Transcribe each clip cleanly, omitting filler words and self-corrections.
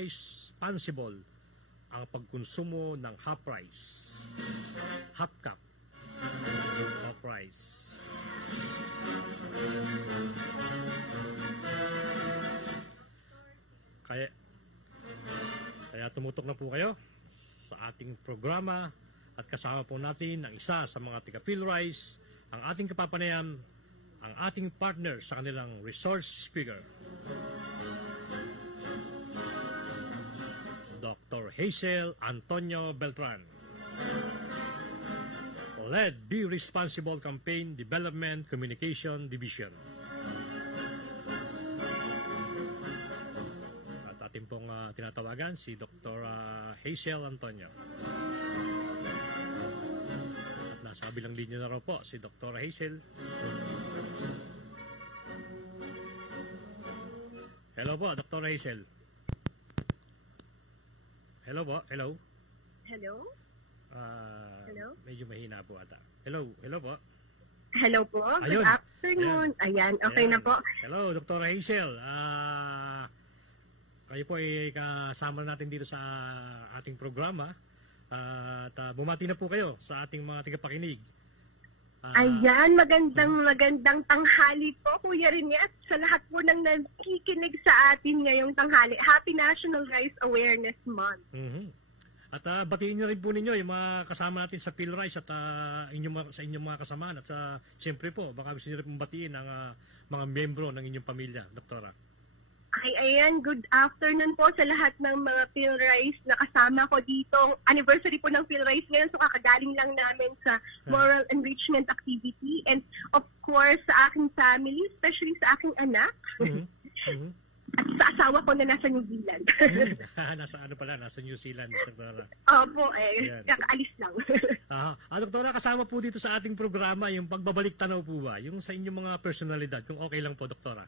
responsible ang pagkonsumo ng half rice. Half cup. Half rice. Kaya tumutok na po kayo sa ating programa at kasama po natin ang isa sa mga taga-PhilRice, ang ating kapapanayam, ang ating partner sa kanilang resource speaker, Dr. Hazel Antonio Beltran. LED Be Responsible Campaign Development Communication Division. At ating pong tinatawagan si Dr. Hazel Antonio. At nasa kabilang linya na raw po si Dr. Hazel. Hello po, Dr. Hazel. Hello po, hello. Hello? Hello? Medyo mahina po ata. Hello, hello po. Hello po, Ayun. good afternoon. Ayan, okay Ayan. na po. Hello, Dr. Hazel. Kayo po ay kasama natin dito sa ating programa. At bumati na po kayo sa ating mga tagapakinig. Ayan, magandang tanghali po, Kuya Rene, at sa lahat po ng nakikinig sa atin ngayong tanghali. Happy National Rice Awareness Month. At batiin niyo rin po ninyo yung mga kasama natin sa PhilRice at sa inyong mga kasamaan. At siyempre po, baka gusto niyo rin pong batiin ang mga miyembro ng inyong pamilya, Doktora. Ayan, good afternoon po sa lahat ng mga PhilRice na kasama ko dito. Anniversary po ng PhilRice ngayon, so kakagaling lang namin sa moral enrichment activity. And of course, sa aking family, especially sa aking anak. At sa asawa ko na nasa New Zealand. Nasa New Zealand, Doktora. Opo, kakaalis lang. Doktora, kasama po dito sa ating programa yung pagbabalik tanaw po ba? Yung sa inyong mga personalidad, kung okay lang po, Doktora.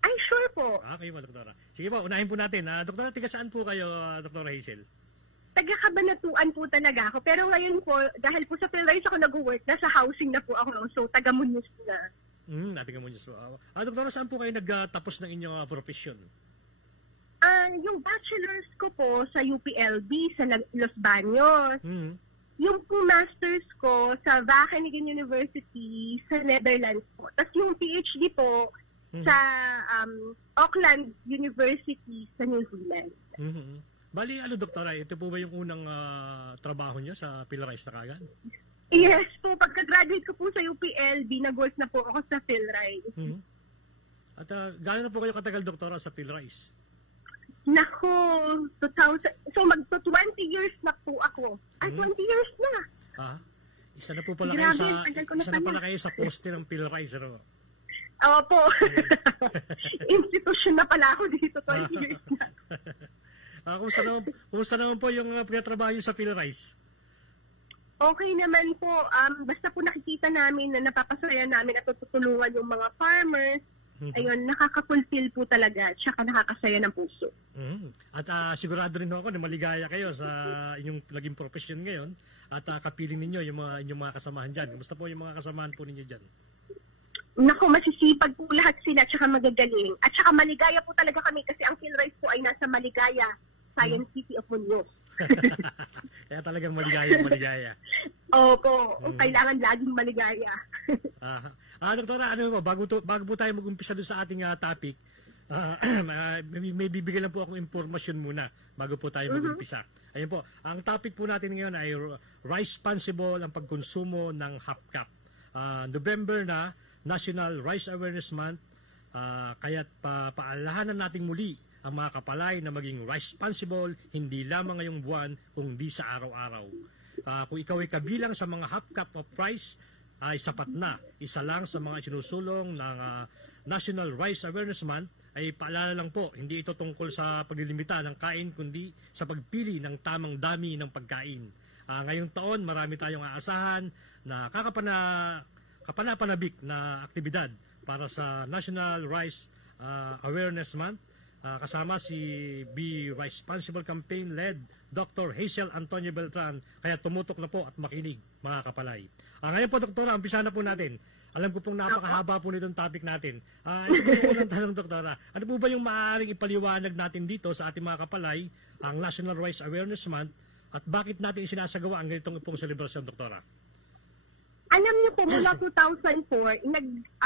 Ay, sure po. Okay po, Doktora. Sige po, unahin po natin. Doktora, tiga saan po kayo, Doktora Hazel? Taga-Kabanatuan po talaga ako. Pero ngayon po, dahil po sa PhilRice ako nag-work, nasa housing na po ako. So, taga-Muñoz na. Taga-Muñoz po. Doktora, saan po kayo nagtapos ng inyong profesyon? Yung bachelor's ko po sa UPLB, sa Los Baños. Yung po master's ko sa Wageningen University sa Netherlands po. Tapos yung PhD po, sa Auckland University sa New Zealand. Bali, Doktora, ito po ba yung unang trabaho niyo sa PhilRice na kagad? Yes po, pagka-graduate ko po sa UPLB, nag-work na po ako sa PhilRice. At gaano na po kayo katagal, Doktora, sa PhilRice? Nako, 2000, so mag-20 years na po ako. 20 years na. Isa na po pala kayo sa poste ng PhilRice, ano? Opo. Institution na pala ako dito 20 years na. Kumusta naman po yung pagtatrabaho niyo sa PhilRice? Okay naman po. Basta po nakikita namin na napapasaya namin at tutulungan yung mga farmers. Ayun, nakaka-fulfill po talaga. Tsaka nakakasaya ng puso. At sigurado rin ako na maligaya kayo sa inyong naging profession ngayon at kapiling ninyo yung inyong mga kasamahan dyan. Kumusta po yung mga kasamahan po ninyo dyan? Naku, masisipag po lahat sila, tsaka magagaling. At tsaka maligaya po talaga kami kasi ang PhilRice po ay nasa Maligaya, Science City of Muñoz. Kaya talagang maligaya. Opo, kailangan laging maligaya. Doktora, bago po tayo mag-umpisa doon sa ating topic, may bibigyan lang po akong informasyon muna bago po tayo mag-umpisa. Ayun po, ang topic po natin ngayon ay responsible ang pagkonsumo ng half cup. November na, National Rice Awareness Month, kaya't paalahanan nating muli ang mga kapalay na maging responsible hindi lamang ngayong buwan kundi sa araw-araw. Kung ikaw ay kabilang sa mga half cup of rice, ay sapat na. Isa lang sa mga sinusulong ng National Rice Awareness Month ay paalala lang po, hindi ito tungkol sa paglilimita ng kain kundi sa pagpili ng tamang dami ng pagkain. Ngayong taon marami tayong aasahan na kapanapanabik na aktibidad para sa National Rice Awareness Month. Kasama si Be Responsible Campaign led Dr. Hazel Antonio Beltran. Kaya tumutok na po at makinig, mga kapalay. Ngayon po, Doktora, umpisa na po natin. Alam ko pong napakahaba po nitong topic natin. Ito po yung unang tanong, Doktora. Ano po ba yung maaaring ipaliwanag natin dito sa ating mga kapalay, ang National Rice Awareness Month, at bakit natin isinasagawa ang ganitong pong selebrasyon, Doktora? Alam niyo po, mula 2004,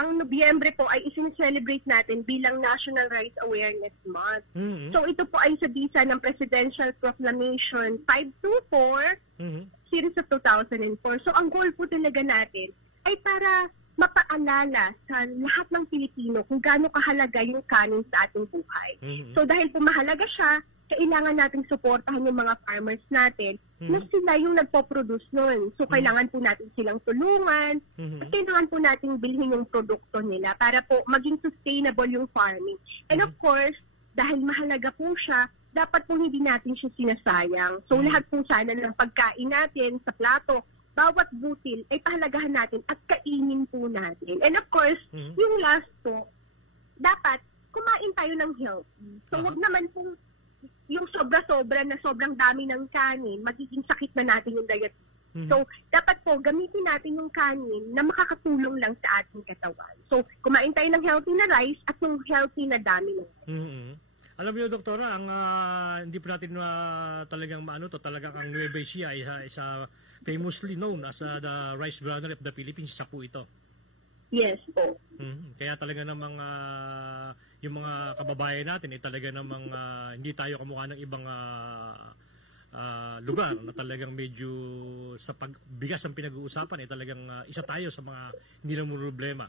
ang Nobyembre po ay isin-celebrate natin bilang National Rice Awareness Month. Mm-hmm. So ito po ay sa bisa ng Presidential Proclamation 524 series of 2004. So ang goal po talaga natin ay para mapaalala sa lahat ng Pilipino kung gaano kahalaga yung kanin sa ating buhay. Mm-hmm. So dahil po mahalaga siya, kailangan nating suportahan yung mga farmers natin na sila yung nagpo-produce nun. So kailangan po natin silang tulungan, at kailangan po nating bilhin yung produkto nila para po maging sustainable yung farming. And of course, dahil mahalaga po siya, dapat po hindi natin siya sinasayang. So lahat po sana ng pagkain natin sa plato, bawat butil ay pahalagahan natin at kainin po natin. And of course, yung last po, dapat kumain tayo ng healthy. So huwag naman po yung sobra-sobra na sobrang dami ng kanin, magiging sakit na natin yung diet. So dapat po gamitin natin yung kanin na makakatulong lang sa ating katawan. So kumain tayo ng healthy na rice at yung healthy na dami ng rice. Alam niyo, Doktora, ang hindi po natin talagang maano to, talagang ang Nueva Ecija ay isa famously known as the rice granary of the Philippines. Isa po ito. Yes po. Kaya talaga namang yung mga kababayan natin ay talaga namang hindi tayo kamukha ng ibang lugar na talagang medyo sa pagbigas ang pinag-uusapan ay talagang isa tayo sa mga hindi na problema.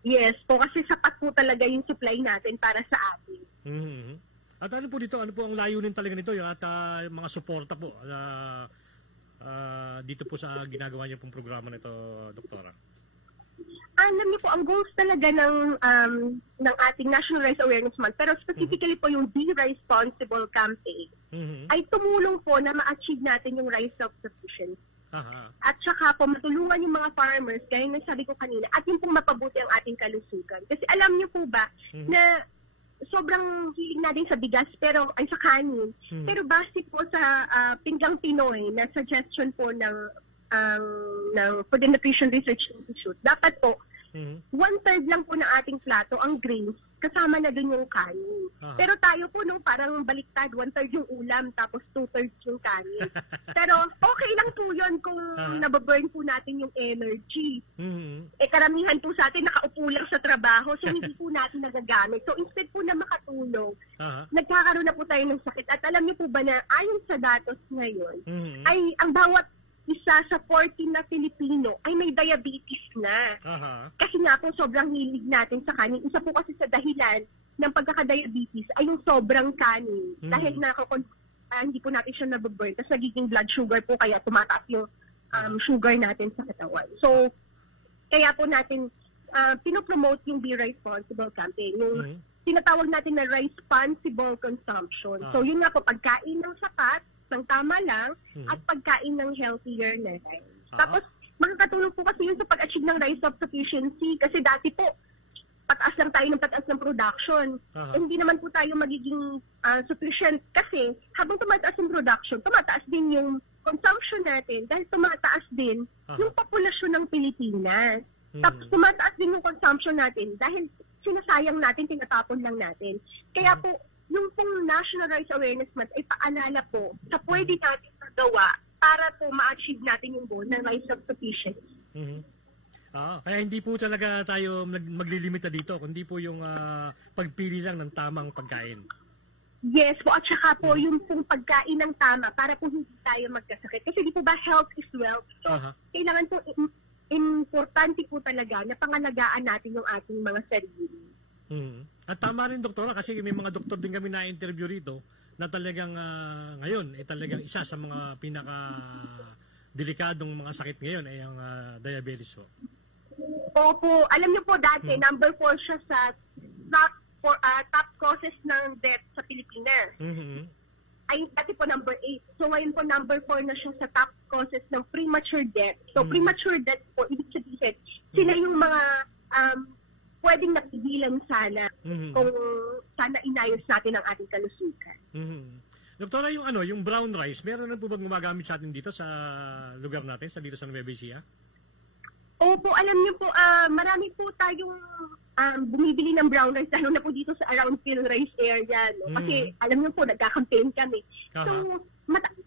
Yes po, kasi sapat po talaga yung supply natin para sa atin. At ano po dito, ano po ang layunin talaga nito at mga suporta po dito po sa ginagawa niyo pong programa nito, Doktora? Alam niyo po, ang goals talaga ng ating National Rice Awareness Month, pero specifically po yung Be Responsible campaign, ay tumulong po na ma-achieve natin yung rice self-sufficiency. At saka po matulungan yung mga farmers, gaya ng sabi ko kanina, at yung pong mapabuti ang ating kalusugan. Kasi alam niyo po ba na sobrang hilig natin sa bigas pero ay sa kanin. Pero base po sa Pinggang Pinoy na suggestion po ng Food and Nutrition Research Institute, dapat po 1/3 lang po ng ating plato ang grains, kasama na dun yung kanin. Pero tayo po nung parang baliktad, 1/3 yung ulam, tapos 2/3 yung kanin. Pero okay lang po yun kung nababurn po natin yung energy. Karamihan po sa atin nakaupo lang sa trabaho, so hindi po natin nagagamit. So instead po na makatulong, nagkakaroon na po tayo ng sakit. At alam niyo po ba na ayon sa datos ngayon, ay ang bawat isa sa 14 na Pilipino ay may diabetes na. Kasi nga po sobrang hilig natin sa kanin. Isa po kasi sa dahilan ng pagkaka-diabetes ay yung sobrang kanin. Dahil hindi po natin siya nababurn. Tapos nagiging blood sugar po kaya tumataas yung sugar natin sa katawan. So, kaya po natin pinopromote yung Be Responsible campaign. Yung tinatawag natin na responsible consumption. So, yun nga po, pagkain ng sapat, ng tama lang, at pagkain ng healthier na rice. Tapos, makakatulong po kasi yun sa pag-achieve ng rice self-sufficiency kasi dati po, pataas lang tayo ng pataas ng production. Hindi naman po tayo magiging sufficient kasi habang tumataas yung production, tumataas din yung consumption natin dahil tumataas din yung populasyon ng Pilipinas. Tapos tumataas din yung consumption natin dahil sinasayang natin, tinatapon lang natin. Kaya po, yung pong National Rice Awareness Month ay paalala po sa pwede natin magawa para po ma-achieve natin yung goal ng rice self-sufficiency. Kaya hindi po talaga tayo maglilimita dito, kundi po yung pagpili lang ng tamang pagkain. Yes po, at saka po yung pong pagkain ng tama para po hindi tayo magkasakit. Kasi di po ba health is wealth? So, kailangan po, importante po talaga na pangalagaan natin yung ating mga sarili. At tama rin, Doktora, kasi may mga doktor din kami na-interview rito na talagang ngayon ay talagang isa sa mga pinaka-delikadong mga sakit ngayon ay ang diabetes. Opo, alam niyo po dati, number 4 siya sa top causes ng death sa Pilipinas. Ay dati po number 8. So ngayon po number 4 na siya sa top causes ng premature death. So premature death po, ibig sabihin, sila yung mga pwedeng napigilan sana kung sana inayos natin ang ating kalusugan. Doktora, yung brown rice, meron na po bang gumagamit sa atin dito sa lugar natin, dito sa Nueva Ecija? Opo, alam niyo po, marami po tayong bumibili ng brown rice, lalo na po dito sa around PhilRice area. No? Kasi alam niyo po, nagka-campaign kami. So,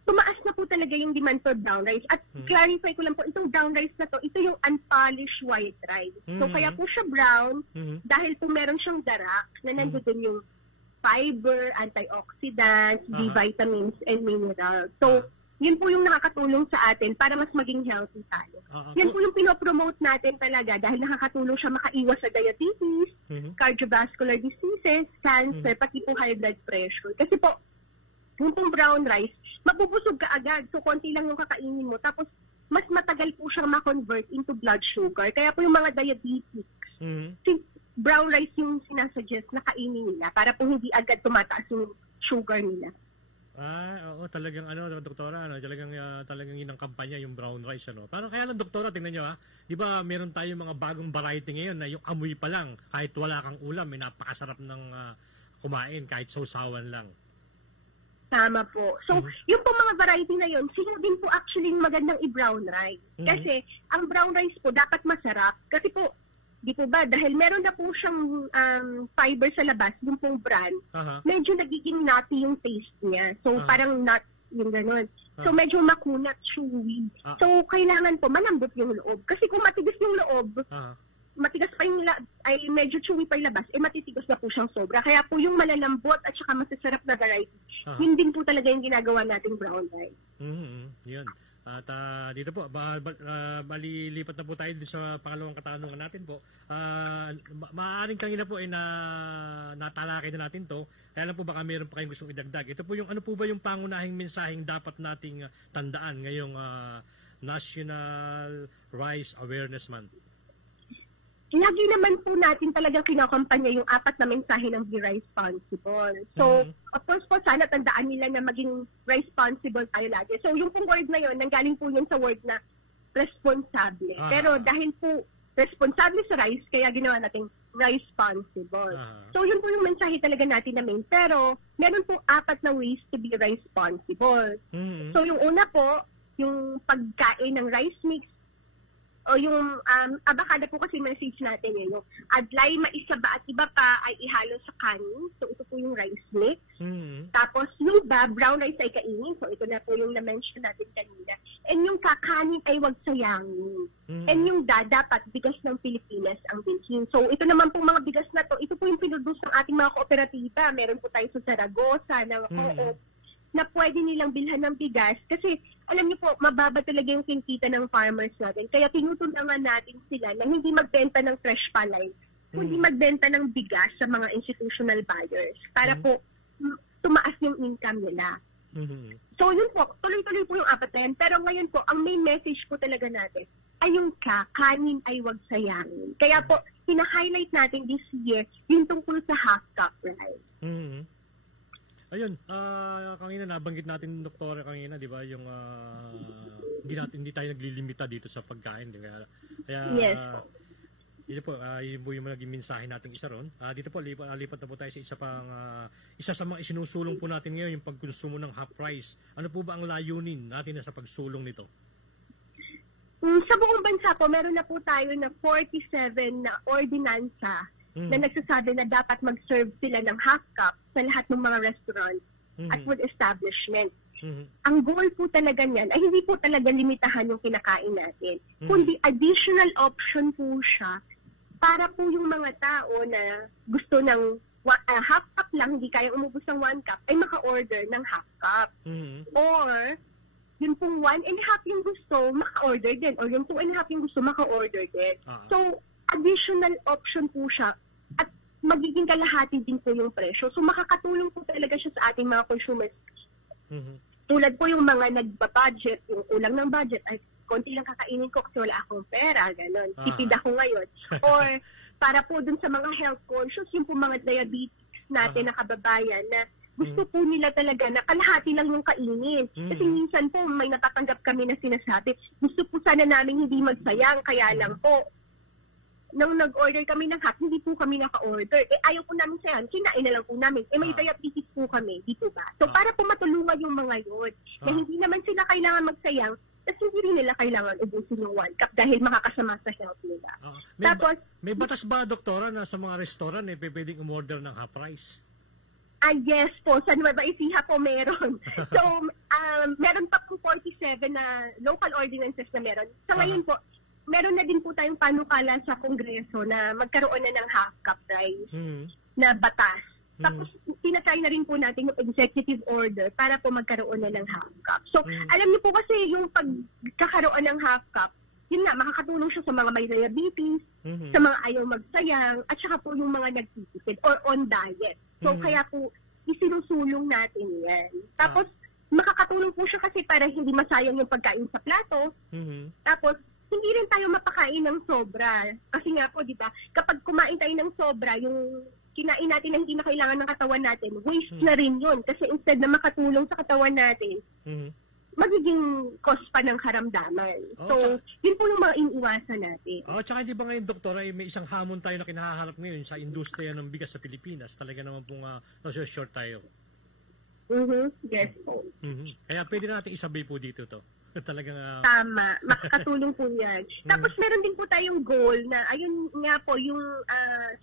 tumaas na po talaga yung demand for brown rice. At clarify ko lang po, itong brown rice na to, ito yung unpolished white rice. So, kaya po siya brown dahil po meron siyang darak na nandun yung fiber, antioxidants, B vitamins, and minerals. So, yun po yung nakakatulong sa atin para mas maging healthy tayo. Yan po yung pinopromote natin talaga dahil nakakatulong siya makaiwas sa diabetes, cardiovascular diseases, cancer, pati po high blood pressure. Kasi po, yung pong brown rice, mabubusog ka agad. So, konti lang yung kakainin mo. Tapos, mas matagal po siyang ma-convert into blood sugar. Kaya po yung mga diabetics, brown rice yung sinasuggest na kainin nila para po hindi agad tumataas yung sugar nila. Oo, talagang doktora, talagang yun ang kampanya, yung brown rice, Paano kaya lang, doktora, tingnan nyo, di ba meron tayong mga bagong variety ngayon na yung amoy pa lang, kahit wala kang ulam, may napakasarap ng kumain, kahit sausawan lang. Tama po. So, yung po mga variety na yun, sino din po actually magandang i-brown rice. Kasi, ang brown rice po dapat masarap. Kasi po, di po ba, dahil meron na po siyang fiber sa labas, yung pong bran, medyo nagiging nutty yung taste niya. So, parang nut yung gano'n. So, medyo makunat, chewy. So, kailangan po malambot yung loob. Kasi kung matigas yung loob, matigas pa yung ay medyo chewy pa yung labas, matitigas na po siyang sobra. Kaya po yung malalambot at saka masasarap na variety, yun din po talaga yung ginagawa nating brown rice. Yun. At dito po, malilipat na po tayo sa pangalawang katanungan natin po. Maaaring kanina po ay natalakay na natin to. Kaya lang po baka meron pa kayong gustong idagdag. Ito po yung ano po ba yung pangunahing mensaheng dapat nating tandaan ngayong National Rice Awareness Month? Lagi naman po natin talagang kinakampanya yung 4 na mensahe ng Be Responsible. So, of course po, sana tandaan nila na maging responsible tayo lagi. So, yung pong word na yun, nanggaling po yun sa word na responsable. Pero dahil po responsable sa rice, kaya ginawa natin responsible. So, yun po yung mensahe talaga natin na main. Pero, meron po 4 na ways to be responsible. So, yung una po, yung pagkain ng rice mix, o yung abakada po kasi message natin yun, yung adlay, maisa ba at iba pa ay ihalo sa kanin. So, ito po yung rice mix. Tapos, yung brown rice ay kainin. So, ito na po yung na-mention natin kanina. And yung kakanin ay wag sayangin. And yung dapat bigas ng Pilipinas ang bilhin. So, ito naman po mga bigas na to, ito po yung pinroduce ng ating mga kooperatiba. Meron po tayo sa Zaragoza, ng Co-op, na pwede nilang bilhan ng bigas. Kasi, alam niyo po, mababa talaga yung kinkita ng farmers natin. Kaya tinutulungan natin sila na hindi magbenta ng fresh palay, kundi magbenta ng bigas sa mga institutional buyers para po tumaas yung income nila. So yun po, tuloy-tuloy po yung 4 na yan. Pero ngayon po, ang main message po talaga natin ay yung kakanin ay wag sayangin. Kaya po, hina-highlight natin this year yung tungkol sa half-cup rice. Ayun, kanina nabanggit natin, doktora, kanina, di ba, yung hindi tayo naglilimita dito sa pagkain. Kaya yes. Dito po, yun po yung naging mensahe natin isa ron. Dito po, lipat na po tayo sa isa sa mga isinusulong po natin ngayon, yung pagkonsumo ng half rice. Ano po ba ang layunin natin sa pagsulong nito? Sa buong bansa po, meron na po tayo na 47 na ordinansa na nagsasabi na dapat mag-serve sila ng half cup sa lahat ng mga restaurant at food establishment. Ang goal po talaga niyan ay hindi po talaga limitahan yung kinakain natin, kundi additional option po siya para po yung mga tao na gusto ng half cup lang, hindi kaya umubos ng 1 cup, ay maka-order ng half cup. Or, yun pong 1.5 yung gusto, maka-order din. Or yung 2.5 yung gusto, maka-order din. So, additional option po siya at magiging kalahati din po yung presyo. So, makakatulong po talaga siya sa ating mga consumers. Tulad po yung mga nagbabudget, yung kulang ng budget, ay konti lang kakainin ko kasi wala akong pera, gano'n. Tipid ako ngayon. Or, para po dun sa mga health conscious, yung po mga diabetes natin na kababayan na gusto po nila talaga na kalahati lang yung kainin. Kasi minsan po may natatanggap kami na sinasabi, gusto po sana namin hindi magsayang, kaya lang po, nung nag-order kami ng half, hindi po kami naka-order. Ayaw po namin sayan, kinain na lang po namin. May diabetes po kami, di po ba? So, para po matulungan yung mga yun, na hindi naman sila kailangan magsayang, Tapos hindi rin nila kailangan ubusin yung 1 cup dahil makakasama sa health nila. Tapos, may batas ba, doktora, na sa mga restaurant pwedeng umorder ng half rice? Yes po, sa Nueva Ecija po meron. So, meron pa po 47 na local ordinances na meron. Sa ngayon po, meron na din po tayong panukala sa Kongreso na magkaroon na ng half cup rice na batas. Tapos, tinatry na rin po natin yung executive order para po magkaroon na ng half cup. So, alam niyo po kasi yung pagkakaroon ng half cup, yun nga, makakatulong siya sa mga may diabetes, sa mga ayaw magsayang, at saka po yung mga nagtitipid or on diet. So, kaya po, isinusulong natin yan. Tapos, makakatulong po siya kasi para hindi masayang yung pagkain sa plato. Tapos, hindi rin tayo mapakain ng sobra. Kasi nga po, di ba, kapag kumain tayo ng sobra, yung kinain natin na hindi na kailangan ng katawan natin, waste na rin yun. Kasi instead na makatulong sa katawan natin, magiging cause pa ng karamdaman. So, yun po yung mga iniiwasan natin. Tsaka di ba ngayon, doktora, may isang hamon tayo na kinaharap ngayon sa industriya ng bigas sa Pilipinas. Talaga naman pong short tayo. Yes po. Kaya pwede natin isabay po dito to. Talagang tama, makakatulong po yan. Tapos meron din po tayong goal na, ayun nga po, yung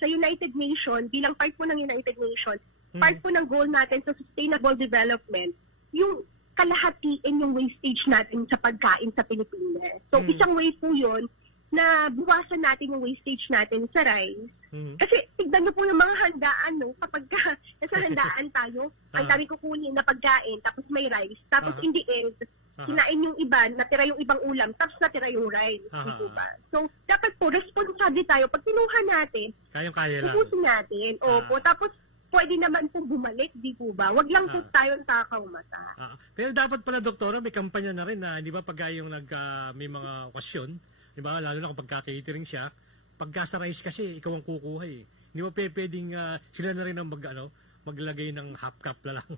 sa United Nations, bilang part po ng United Nations, part po ng goal natin sa sustainable development, yung kalahatiin yung wastage natin sa pagkain sa Pilipinas. So, isang way po yun na buwasan natin yung wastage natin sa rice. Kasi, tignan niyo po yung mga handaan, no? Kapag nasa handaan tayo, ang dami kukunin na pagkain, tapos may rice, tapos in the end, kinain yung iba, natira yung ibang ulam, tapos natira yung rice. Diba? So, dapat po, responsable tayo. Pag kinuha natin, kaya lang. ubusin natin. Opo, tapos, pwede naman pong bumalik, di po ba? Wag lang po tayong takaw mata. Pero dapat pala, doktora, may kampanya na rin na, di ba, pag yung may mga okasyon, di ba, lalo na kapag catering siya, pagka sa rice kasi, ikaw ang kukuha eh. Di ba pwedeng sila na rin ang maglagay ng half cup na lang?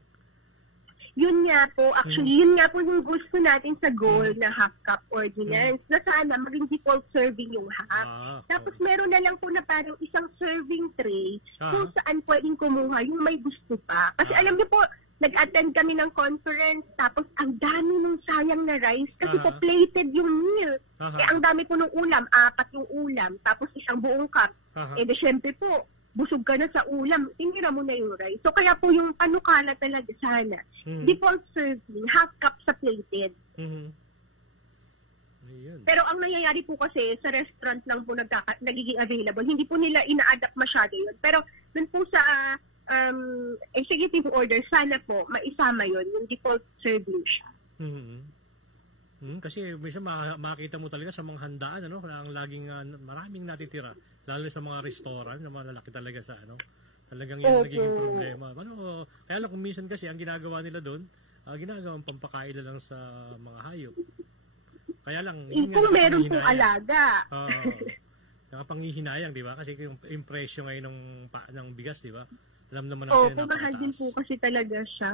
Yun nga po, actually, yun nga po yung gusto natin sa goal na half cup ordinance, na sana maging default serving yung half. Tapos meron na lang po na parang isang serving tray kung saan pwedeng kumuha yung may gusto pa. Kasi alam niyo po, nag-attend kami ng conference, tapos ang dami nung sayang na rice kasi po plated yung meal. Ang dami po nung ulam, 4 yung ulam, tapos isang buong cup. De syempre po, busog ka na sa ulam, tinira mo na yung rice. So, kaya po yung panukala talaga sana. Default serving, half cup sa plated. Pero ang nangyayari po kasi, sa restaurant lang po nagiging available. Hindi po nila ina-adapt masyado yun. Pero, dun po sa executive order, sana po, maisama yun, yung default serving siya. Kasi minsan makakita mo talaga sa mga handaan, ang laging maraming natitira. Lalo sa mga restaurant, na malalaki talaga sa talagang yun nagiging problema. Kaya lang kung minsan kasi ang ginagawa nila doon, ginagawang pampakain na lang sa mga hayop. Kaya lang, kung meron pong alaga. Panghihinayang, di ba? Kasi yung presyo ngayon ng bigas, di ba? Alam naman natin na mahal din po kasi talaga siya.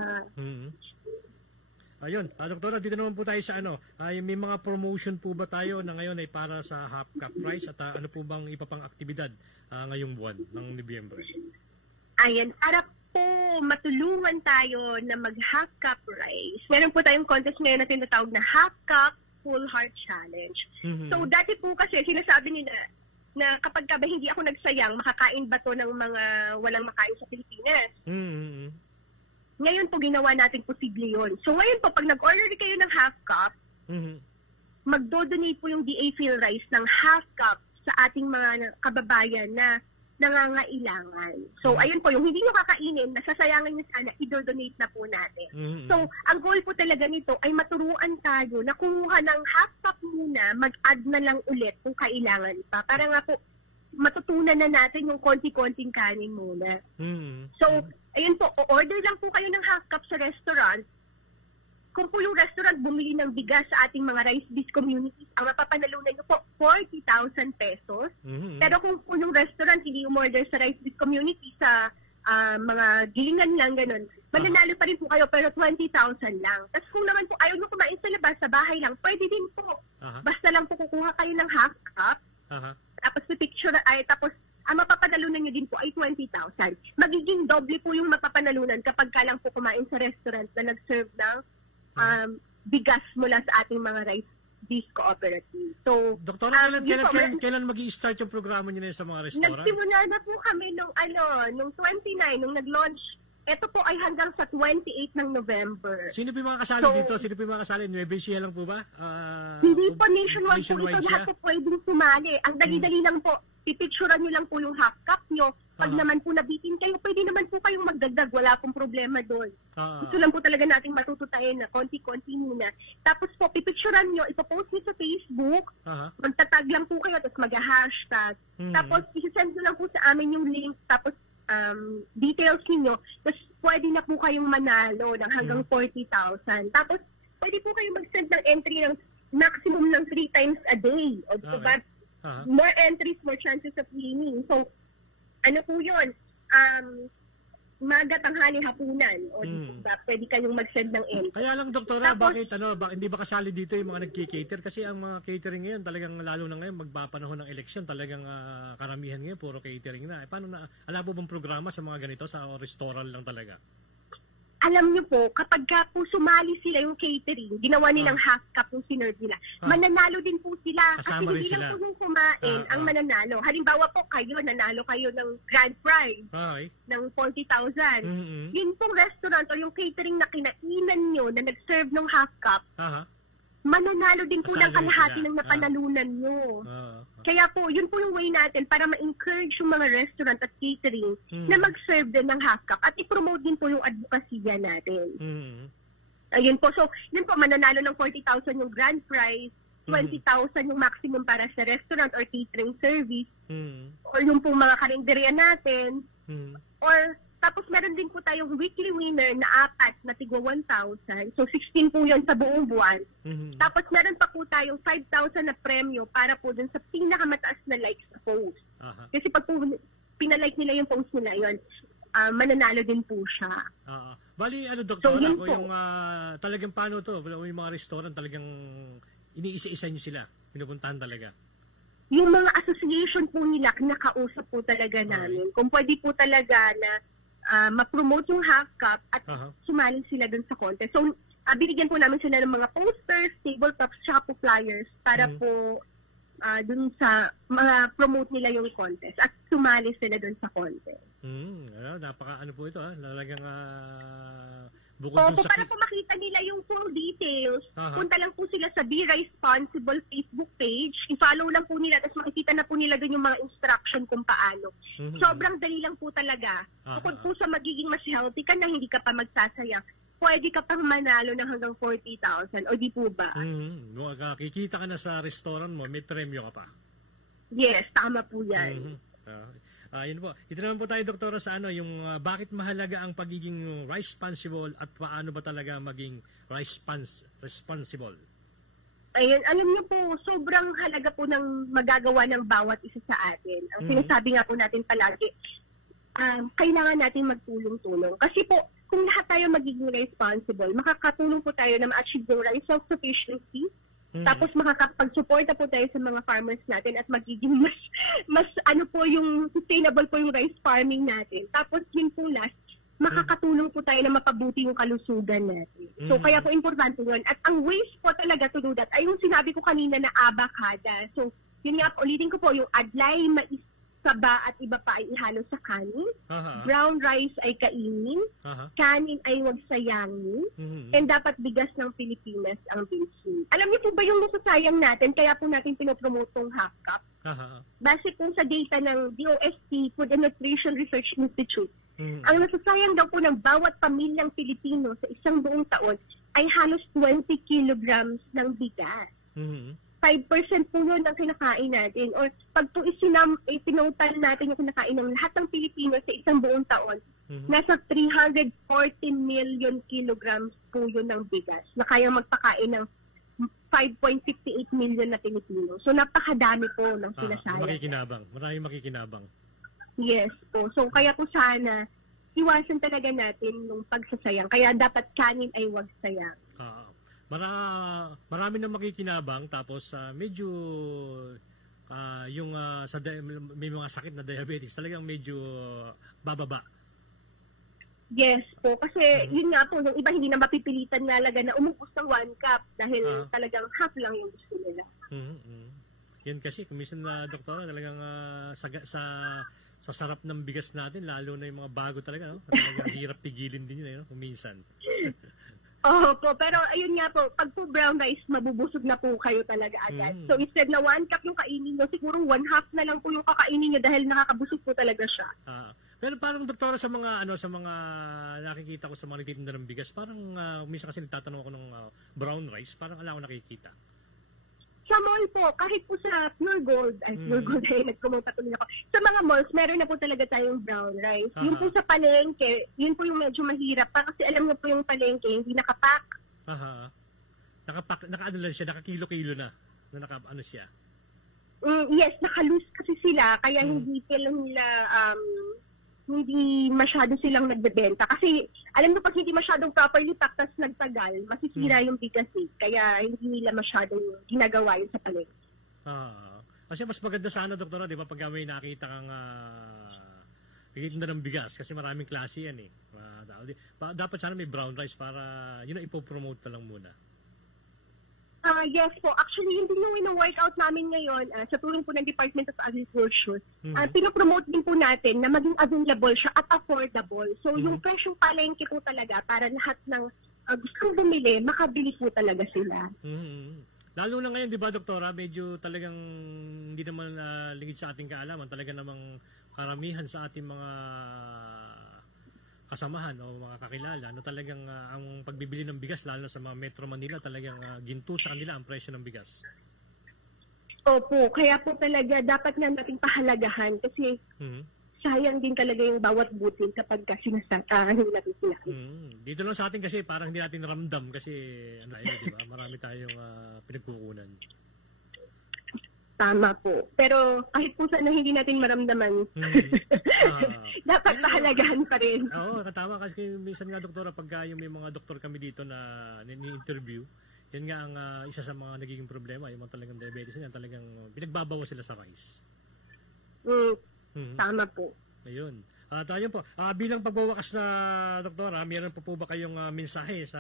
Ayun, doktora, dito naman po tayo sa may mga promotion po ba tayo na ngayon ay para sa half cup rice at ano po bang iba pang aktibidad ngayong buwan ng Nobyembre? Ayan, para po matulungan tayo na mag half cup rice, meron po tayong contest ngayon na tinatawag na Half Cup Full Heart Challenge. So, dati po kasi sinasabi nila na kapag ba hindi ako nagsayang, makakain ba to ng mga walang makain sa Pilipinas? Ngayon po, ginawa natin posible yun. So, ngayon po, pag nag-order kayo ng half cup, magdo-donate po yung DA Phil Rice ng half cup sa ating mga kababayan na nangangailangan. So, ayun po, yung hindi nyo kakainin, nasasayangan nyo sana, i-donate na po natin. So, ang goal po talaga nito ay maturuan tayo na kumuha ng half cup muna, mag-add na lang ulit kung kailangan pa. Para nga po, matutunan na natin yung konti-konting kanin muna. So, ayun po, order lang po kayo ng half cup sa restaurant. Kung po yung restaurant bumili ng bigas sa ating mga rice biz communities, ang mapapanalunan nyo po 40,000 pesos. Pero kung po yung restaurant hindi umorder sa rice biz community sa mga gilingan lang, ganun, mananalo pa rin po kayo pero 20,000 lang. Tapos kung naman po ayaw nyo kumain sa labas, sa bahay lang, pwede din po. Basta lang po kukuha kayo ng half cup. Tapos picture tapos ang mapapanalunan nyo din po ay 20,000. Magiging doble po yung mapapanalunan kapag ka lang po kumain sa restaurant na nag-serve ng bigas mula sa ating mga rice this cooperative. So, Doktora, yun po, kailan mag-i-start yung programa niyo na sa mga restaurant? nagsimula na po kami nung 29, nung nag-launch. Ito po ay hanggang sa 28 ng November. Sino po yung mga kasali dito? Sino po yung mga kasali? Nueva Ecija lang po ba? Hindi po, nationwide po ito. siya? Lahat po pwedeng sumali. Ang dali-dali lang po, pipicturean nyo lang po yung half cup nyo. Pag naman po nabitin kayo, pwede naman po kayong magdagdag. Wala pong problema doon. Gusto lang po talaga natin matututayin na konti-konti muna. Tapos po, pipicturean nyo, ipopost nyo sa Facebook, magtatag lang po kayo, tapos mag-hashtag. Tapos, isasend nyo lang po sa amin yung link, tapos details niyo, tapos pwede na po kayong manalo ng hanggang 40,000. Tapos, pwede po kayong mag-send ng entry ng maximum ng 3 times a day. O, but more entries, more chances of winning. So, ano po yun? Maga, tanghali, hapunan. O, diba, pwede kayong mag-send ng entry. Kaya lang, Doktora, tapos, hindi ba kasali dito yung mga nagki-cater? Kasi ang mga catering ngayon, talagang lalo na ngayon, magpapanahon ng eleksyon, talagang karamihan ngayon, puro catering na. Paano na, alam po bang programa sa mga ganito, sa restaurant lang talaga? Alam niyo po, kapag po sumali sila yung catering, ginawa nilang half cup yung sinerve nila, mananalo din po sila. Kasama kasi hindi lang po yung kumain ang mananalo. Halimbawa po kayo, nanalo kayo ng grand prize ng 40,000. Yun pong restaurant o yung catering na kinainan nyo na nag-serve ng half cup, mananalo din po ng kalahati ng napanalunan nyo. Kaya po, yun po yung way natin para ma-encourage yung mga restaurant at catering na mag-serve din ng half cup at i-promote din po yung advokasya natin. Ayun po. So, yun po, mananalo ng 40,000 yung grand prize, 20,000 yung maximum para sa restaurant or catering service, or yung po mga karinderya natin, or tapos meron din po tayong weekly winner na 4 na tigwa 1,000. So 16 po yun sa buong buwan. Tapos meron pa po tayong 5,000 na premyo para po dun sa pinakamataas na likes na post. Kasi pag po pinalike nila yung post nila yun, mananalo din po siya. Bali, Doktora, so, kung yung talagang paano to, yung mga restaurant talagang iniisa-isa nyo sila, pinupuntahan talaga. Yung mga association po nila, kinakausap po talaga namin. Kung pwede po talaga na ma-promote yung half cup at sumali sila dun sa contest. So, binigyan po namin sila ng mga posters, tabletops, tsaka po flyers para po dun sa mga promote nila yung contest at sumali sila dun sa contest. Napaka po ito, talagang bukod dun sa... para po makita nila yung full details, punta lang po sila sa Be Responsible Facebook page, i-follow lang po nila, tapos makikita na po nila dun yung mga instruction kung paano. Sobrang dali lang po talaga. Bukod po sa magiging mas healthy ka na hindi ka pa magsasayang, pwede ka pang manalo ng hanggang 40,000, o di po ba? Kikita ka na sa restaurant mo, may premyo ka pa. Yes, tama po yan. Yun po. Ito naman po tayo, Doktora, sa yung bakit mahalaga ang pagiging responsible at paano ba talaga maging responsible? Ayun, alam niyo po, sobrang halaga po ng magagawa ng bawat isa sa atin. Ang sinasabi nga po natin palagi, kailangan natin magtulong-tulong. Kasi po, kung lahat tayo magiging responsible, makakatulong po tayo na ma-achieve yung self-sufficiency. Tapos makakapag-suporta po tayo sa mga farmers natin at magiging mas yung sustainable po yung rice farming natin. Tapos yun po last, makakatulong po tayo na mapabuti yung kalusugan natin. So kaya po importante yun. At ang ways po talaga to do that ay yung sinabi ko kanina na abakada. So yun nga, ulitin ko po, yung adlay, mais, saba at iba pa ay ihalo sa kanin. Brown rice ay kainin. Kanin ay huwag sayangin. And dapat bigas ng Pilipinas ang binhi. Alam niyo po ba yung nasasayang natin? Kaya po natin pinopromote tong half cup. Base po sa data ng DOST, Food and Nutrition Research Institute, ang nasasayang daw po ng bawat pamilyang Pilipino sa isang buong taon ay halos 20 kilograms ng bigas. 5% po yun ang kinakain natin. Or pag po ipinotal natin yung kinakain ng lahat ng Pilipino sa isang buong taon, nasa 340 million kilograms po yun ng bigas na kaya magpakain ng 5.58 million na Pilipino. So napakadami po ng sinasayang. Makikinabang. Maraming makikinabang. Yes po. So kaya po sana, iwasan talaga natin yung pagsasayang. Kaya dapat kanin ay huwag sayang. Marami na makikinabang tapos medyo yung may mga sakit na diabetes talagang medyo bababa. Yes po. Kasi yun nga po, yung iba hindi na mapipilitan nalaga na umubos ng 1 cup dahil talagang half lang yung gusto nila. Yan kasi, kumisan na doktora, talagang sa sarap ng bigas natin, lalo na yung mga bago talaga, no? Talagang hirap pigilin din yun, kuminsan. Po, pero ayun nga po, pag po brown rice, mabubusog na po kayo talaga agad. So instead na 1 cup yung kainin nyo, siguro 1/2 na lang po yung kakainin nyo dahil nakakabusog po talaga siya. Pero parang doktora sa mga nakikita ko sa mga nagtitinda ng bigas, parang minsan kasi nagtatanong ako ng brown rice, parang wala ako nakikita. Sa mall po, kahit po sa Pure Gold, nagkumunta tuloy ako. Sa mga malls, meron na po talaga tayong brown rice. Yung po sa palengke, yun po yung medyo mahirap. Kasi alam mo po yung palengke, hindi nakapack. Naka-ano lang siya, naka-kilo-kilo na. Naka-ano siya? Yes, naka-loose kasi sila, kaya hindi masyado silang nagbebenta. Kasi, alam mo, pag hindi masyadong properly packed tas nagtagal, masisira yung bigas kaya hindi nila masyadong ginagawa yun sa palengke. Kasi mas maganda sana, doktora, di ba, pag may nakita kang nagtitinda ng bigas, kasi maraming klase yan dapat sana may brown rice para, yun ang ipopromote na lang muna. Yes po. Actually, hindi yung ino-workout namin ngayon sa tulong po ng Department of Agriculture. Pinopromote din po natin na maging available siya at affordable. So, yung presyong palengke po talaga para lahat ng gustong bumili, makabili po talaga sila. Lalo na ngayon, di ba, doktora, medyo talagang hindi naman lingid sa ating kaalaman. Talaga namang karamihan sa ating mga kasamahan o mga kakilala na talagang ang pagbibili ng bigas lalo na sa mga Metro Manila talagang ginto sa kanila ang presyo ng bigas. Opo, kaya po talaga dapat nga nating pahalagahan kasi sayang din talaga yung bawat butil kapag hindi natin sila. Dito lang sa atin kasi parang hindi natin ramdam kasi di ba? Marami tayong pinagkukunan. Tama po. Pero kahit po sana hindi natin maramdaman, dapat pahalagahan pa rin. Oo, tama kasi minsan nga, doktora, pagka yung may mga doktor kami dito na ni-interview, yan nga ang isa sa mga nagiging problema, yung mga talagang diabetes, yan talagang pinagbabawa sila sa rice. Tama po. Ayun. Tayo po, bilang pagwawakas na, doktora, mayroon po ba kayong mensahe sa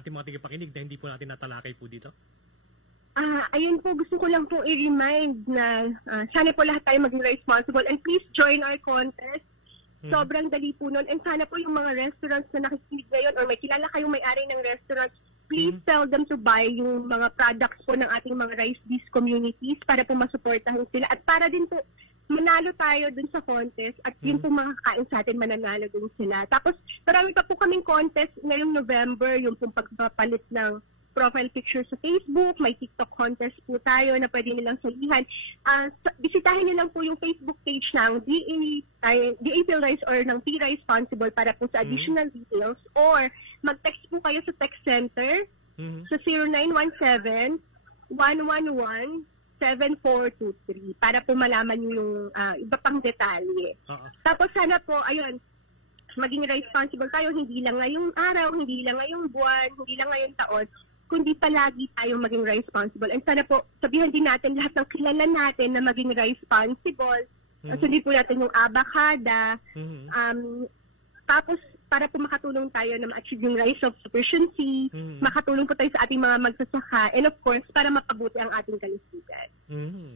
ating mga tigapakinig na hindi po natin natalakay po dito? Ayun po, gusto ko lang po i-remind na sana po lahat tayo maging responsible and please join our contest. Sobrang dali po nun. And sana po yung mga restaurants na nakikinig ngayon or may kilala kayong may-ari ng restaurants, please tell them to buy yung mga products po ng ating mga rice dish communities para po masuportahan sila. At para din po manalo tayo dun sa contest at yun po mga kakain sa atin mananalo din sila. Tapos marami pa po kaming contest ngayong November, yung pong pagpapalit ng profile picture sa Facebook, may TikTok contest po tayo na pwede nilang salihan. Bisitahin niyo lang po yung Facebook page ng DA PhilRice or ng P-Rice Responsible para po sa additional details or mag-text po kayo sa text center sa 0917-111-7423 para po malaman niyo yung iba pang detalye. Tapos sana po, ayun, maging responsible tayo, hindi lang ngayong araw, hindi lang ngayong buwan, hindi lang ngayong taon, kundi palagi tayong maging responsible. And sana po, sabihin din natin lahat ng kilala natin na maging responsible. Sundin po natin yung abakada. Tapos, para po makatulong tayo na ma-achieve yung rice self-sufficiency, makatulong po tayo sa ating mga magsasaka, and of course, para mapabuti ang ating kalusugan.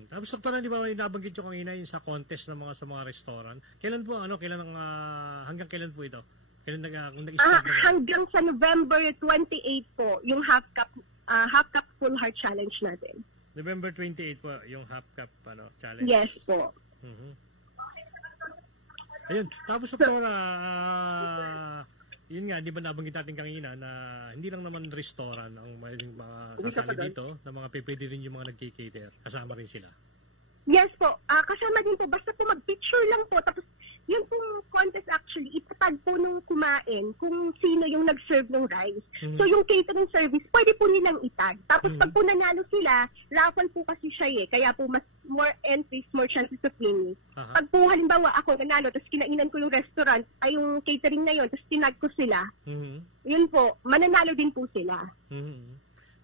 Tapos, doktora, di ba, nabanggit yung kanina yung sa contest ng sa mga restaurant. Kailan po, hanggang kailan po ito? Hanggang sa November 28 po, yung half cup full heart challenge natin. November 28 po, yung half cup challenge. Yes po. Ayun, tapos doktora, yun nga, di ba nabanggit natin kanina na hindi lang naman restaurant ang mga sasali dito, na mga pwede rin yung mga nag-cater, kasama rin sila. Yes po, kasama din po, basta po mag-picture lang po, tapos yun pong contest actually, itatag po nung kumain kung sino yung nag-serve ng rice. So yung catering service, pwede po nilang itag. Tapos pag po nanalo sila, raffle po kasi siya kaya po mas more entries, more chances of winning. Pag po halimbawa ako nanalo, tapos kinainan ko yung restaurant, ay yung catering na yun, tapos tinag ko sila, yun po, mananalo din po sila.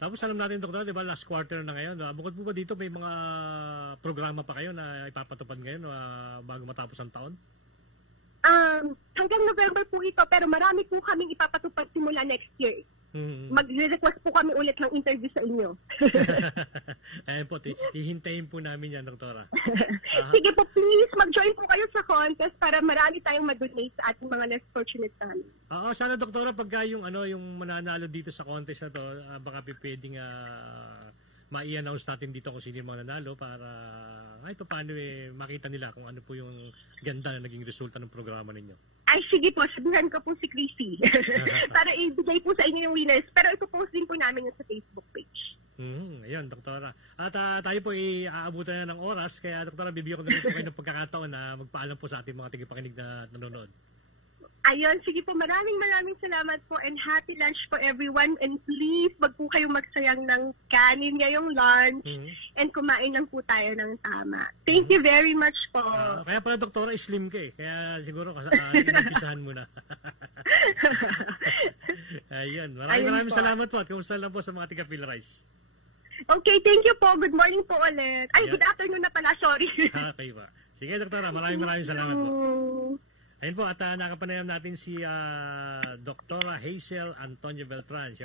Tapos alam natin, doktor, di ba, last quarter na ngayon, bukod po ba dito may mga programa pa kayo na ipapatupad ngayon bago matapos ang taon? hanggang November po ito, pero marami po kaming ipapatupad simula next year. Mag-request po kami ulit ng interview sa inyo. Ayan po, hihintayin po namin yan, Doktora. Sige po, please, mag-join po kayo sa contest para marami tayong ma-donate sa ating mga less fortunate family. Oo, sana, Doktora, pagka yung mananalo dito sa contest na to, baka pwedeng ma-i-announce natin dito kung sino yung mananalo para kahit paano makita nila kung ano po yung ganda na naging resulta ng programa ninyo. Ay, sige po, sabihan ko po si Chrissy para ibigay po sa inyo yung winners. Pero ipopost din po namin yun sa Facebook page. Ayan, Doktora. At tayo po aabutan na ng oras, kaya Doktora, bibigyan ko na rin po kayo ng pagkakataon na magpaalam po sa ating mga tagipakinig na nanonood. Ayun, sige po, maraming salamat po and happy lunch for everyone. And please, wag po kayo magsayang ng kanin ngayong lunch and kumain lang po tayo ng tama. Thank you very much po. Kaya pala, Doktora, slim ka eh. Kaya siguro inumpisahan mo na. Ayun, maraming salamat po at kumusta lang po sa mga taga-PhilRise. Okay, thank you po. Good morning po ulit. Ay, good afternoon na pala, sorry. Okay ba. Sige, Doktora, maraming salamat po. Ayun po, at nakapanayam natin si Dr. Hazel Antonio Beltran.